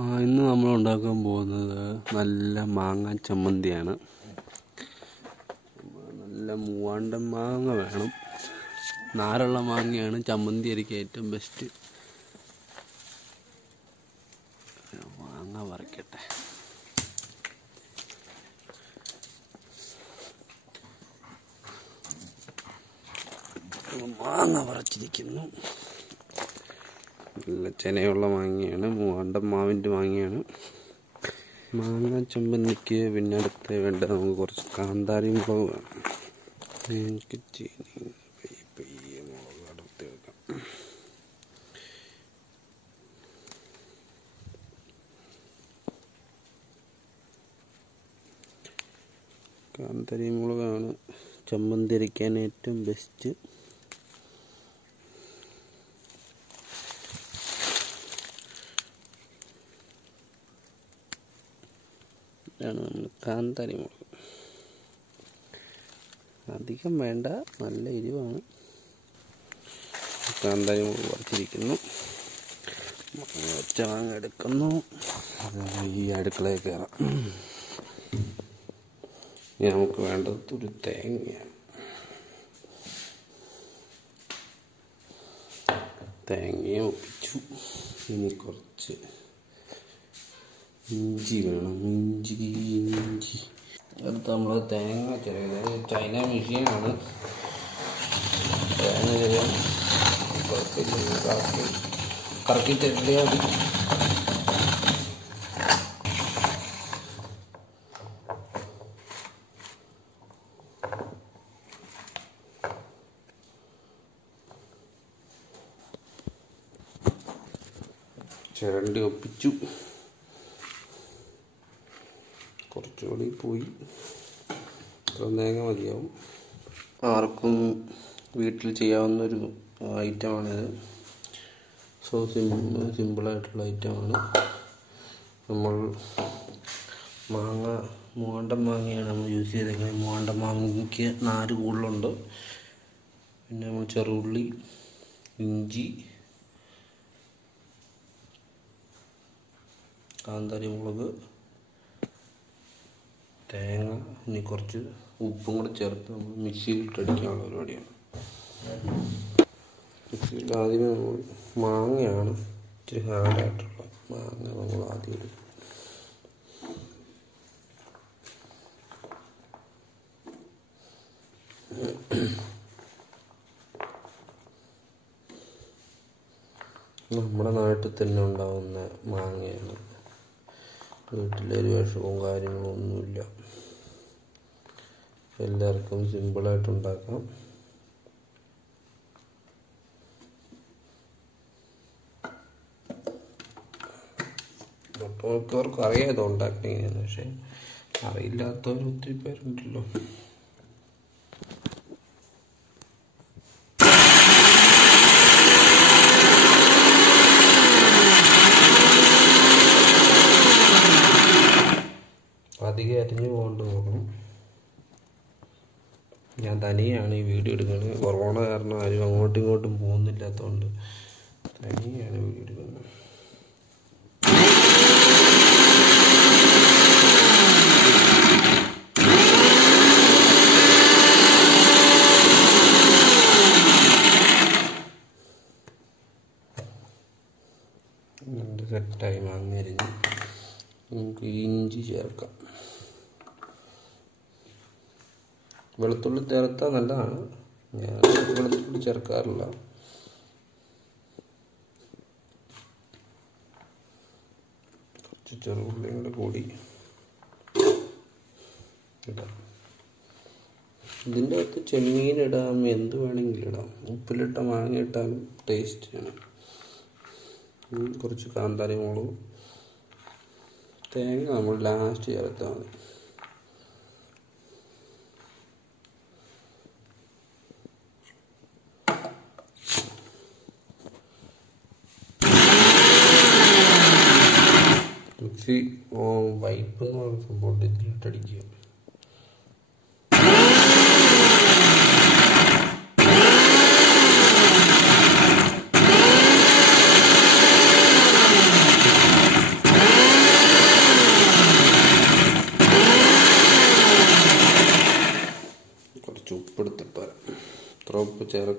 ഇന്ന് നമ്മൾ ഉണ്ടാക്കാൻ പോകുന്നത് നല്ല മാങ്ങ ചമ്മന്തിയാണ്. നല്ല മൂവാണ്ടൻ മാങ്ങ വേണം. നാരുള്ള മാങ്ങയാണ് ചമ്മന്തി അരിക്ക് ഏറ്റവും ബെസ്റ്റ്. മാങ്ങ പറിക്കട്ടെ. മാങ്ങ പറിച്ചിരിക്കുന്നു. നല്ല ചെനയുള്ള മാങ്ങയാണ്, മൂവാണ്ടൻ മാവിൻ്റെ മാങ്ങയാണ്. മാങ്ങ ചമ്മന്തിക്ക് പിന്നെ അടുത്ത് വേണ്ട നമുക്ക് കുറച്ച് കാന്താരി മുളക് വേണം. എനിക്ക് പയ്യെ മുളക് അടുത്ത് വെക്കാം. കാന്താരി മുളകാണ് ചമ്മന്തി അരയ്ക്കാൻ ഏറ്റവും ബെസ്റ്റ്. ഇതാണ് നമ്മൾ കാന്താരി മുളക്. അധികം വേണ്ട, നല്ല എരിവാണ്. കാന്താരി മുളക് പറിച്ചിരിക്കുന്നു. ഒറ്റ മാങ്ങ എടുക്കുന്നു. ഈ അടുക്കളയിൽ കയറാം. ഇനി നമുക്ക് വേണ്ടത് ഒരു തേങ്ങയാണ്. തേങ്ങയെ ഒപ്പിച്ചു. ഇനി കുറച്ച് ഇഞ്ചി വേണം. ഇഞ്ചി അടുത്ത് നമ്മൾ തേങ്ങ ചിരകിയത് ചൈന മെഷീനാണ്. തേങ്ങ ചിരകാൻ കറക്കി തരില്ല. അത് ചിരണ്ടി ഒപ്പിച്ചു. കുറച്ചുകൂടി പോയി. ഇത്ര തേങ്ങ മതിയാവും. ആർക്കും വീട്ടിൽ ചെയ്യാവുന്നൊരു ഐറ്റമാണിത്. സോ സിമ്പിളായിട്ടുള്ള ഐറ്റമാണ്. നമ്മൾ മൂവാണ്ടൻ മാങ്ങയാണ് നമ്മൾ യൂസ് ചെയ്തേക്കുന്നത്. മൂവാണ്ടൻ മാങ്ങയ്ക്ക് നാര് കൂടുതലുണ്ട്. പിന്നെ നമ്മൾ ചെറുള്ളി, ഇഞ്ചി, കാന്താരി മുളക്, തേങ്ങ, ഇനി കുറച്ച് ഉപ്പും കൂടെ ചേർത്ത് നമ്മൾ മിക്സിയിലിട്ടടിക്കാനുള്ള പരിപാടിയാണ്. മിക്സിയിൽ ആദ്യമേ നമ്മൾ മാങ്ങയാണ് ഇച്ചിരി ഹാർഡായിട്ടുള്ള മാങ്ങ നമ്മൾ ആദ്യം എടുക്കും. നമ്മുടെ നാട്ടിൽ തന്നെ ഉണ്ടാകുന്ന മാങ്ങയാണ്. വീട്ടിലൊരു വിഷവും കാര്യങ്ങളും ഒന്നുമില്ല. എല്ലാവർക്കും സിമ്പിളായിട്ട് ഉണ്ടാക്കാം. ഒട്ടുമിക്കവർക്കും അറിയാം ഇത് ഉണ്ടാക്കണെന്ന്. പക്ഷെ അറിയില്ലാത്തവർ ഒത്തിരി പേരുണ്ടല്ലോ. അധികം അരിഞ്ഞു പോകൊണ്ട് നോക്കണം. ഞാൻ തനിയാണ് ഈ വീഡിയോ എടുക്കുന്നത്. കൊറോണ കാരണം ആരും അങ്ങോട്ടും ഇങ്ങോട്ടും പോകുന്നില്ലാത്തതുകൊണ്ട് തനിയാണ് വീഡിയോ എടുക്കുന്നത്. സെറ്റായി മാങ്ങ അരിഞ്ഞ് നമുക്ക് ഇഞ്ചി ചേർക്കാം. വെളുത്തുള്ളി ചേർത്താൽ നല്ലതാണ്. ഞാൻ വെളുത്തുള്ളി ചേർക്കാറില്ല. കുറച്ച് ചെറുള്ളിയും കൂടി ഇടാം. ഇതിൻ്റെ അകത്ത് ചെമ്മീൻ ഇടാം, എന്ത് വേണമെങ്കിലും ഇടാം. ഉപ്പിലിട്ട മാങ്ങ ഇട്ടാലും ടേസ്റ്റിയാണ്. കുറച്ച് കാന്താരി മുളകും തേങ്ങ നമ്മൾ ലാസ്റ്റ് ചേർത്താൽ മതി. മിക്സി വൈപ്പ് എന്ന് പറയുന്ന സംഭവം ഇതിലിട്ടടിക്കുക.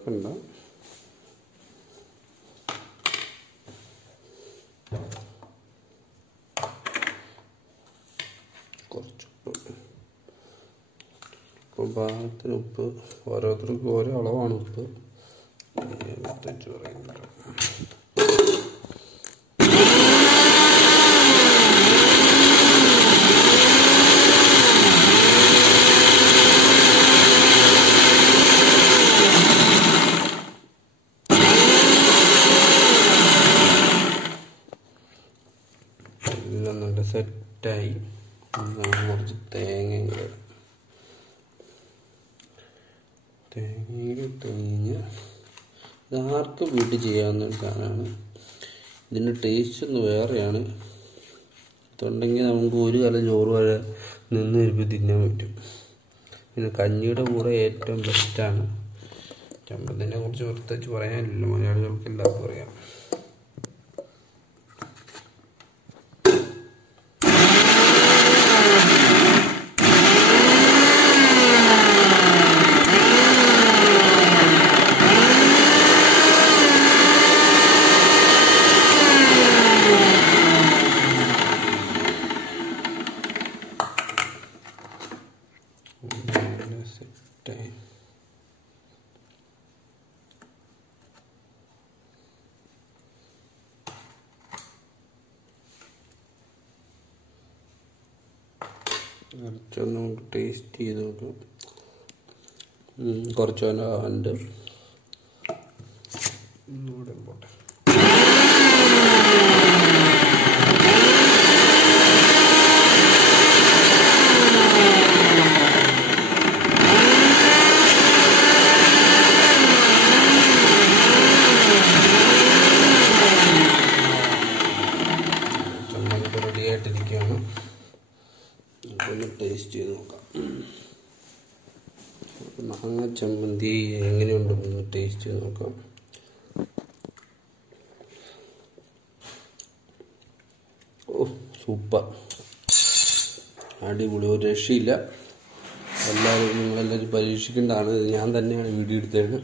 ചേർക്കണ്ട. കുറച്ച് ഉപ്പ്. ഇപ്പോൾ പാകത്തിന് ഉപ്പ്, ഓരോരുത്തർക്കും ഓരോ അളവാണ് ഉപ്പ്. തെറ്റ് പറയുന്നത്. നല്ല സെറ്റായി. കുറച്ച് തേങ്ങ തേങ്ങ ഇതാർക്കും വീട്ടിൽ ചെയ്യാവുന്ന ഒരു സാധനമാണ്. ഇതിൻ്റെ ടേസ്റ്റ് ഒന്ന് വേറെയാണ്. ഇതുണ്ടെങ്കിൽ നമുക്ക് ഒരു കാലം ചോറ് വരെ നിന്ന് വരുമ്പോൾ തിന്നാൻ പറ്റും. പിന്നെ കഞ്ഞിയുടെ കൂടെ ഏറ്റവും ബെസ്റ്റാണ്. ചമ്മന്തിനെ കുറിച്ച് പ്രത്യേകിച്ച് പറയാനില്ല, മലയാളികൾക്ക് എല്ലാവർക്കും അറിയാം. കുറച്ചൊന്ന് നമുക്ക് ടേസ്റ്റ് ചെയ്ത് നോക്കാം. കുറച്ച് ഉണ്ട് ഒന്നുകൂടെ പോട്ടെ. ചമ്മന്തി റെഡി ആയിട്ടിരിക്കുകയാണ്. ഒന്ന് ടേസ്റ്റ് ചെയ്ത് നോക്കാം. മാങ്ങ ചമ്മന്തി എങ്ങനെയുണ്ടെന്ന് ടേസ്റ്റ് ചെയ്ത് നോക്കാം. ഓ സൂപ്പർ, അടിപൊളി, ഒരു രക്ഷയില്ല. നിങ്ങളെല്ലാവരും പരീക്ഷിക്കേണ്ടതാണ്. ഇത് ഞാൻ തന്നെയാണ് വീഡിയോ എടുത്തത്.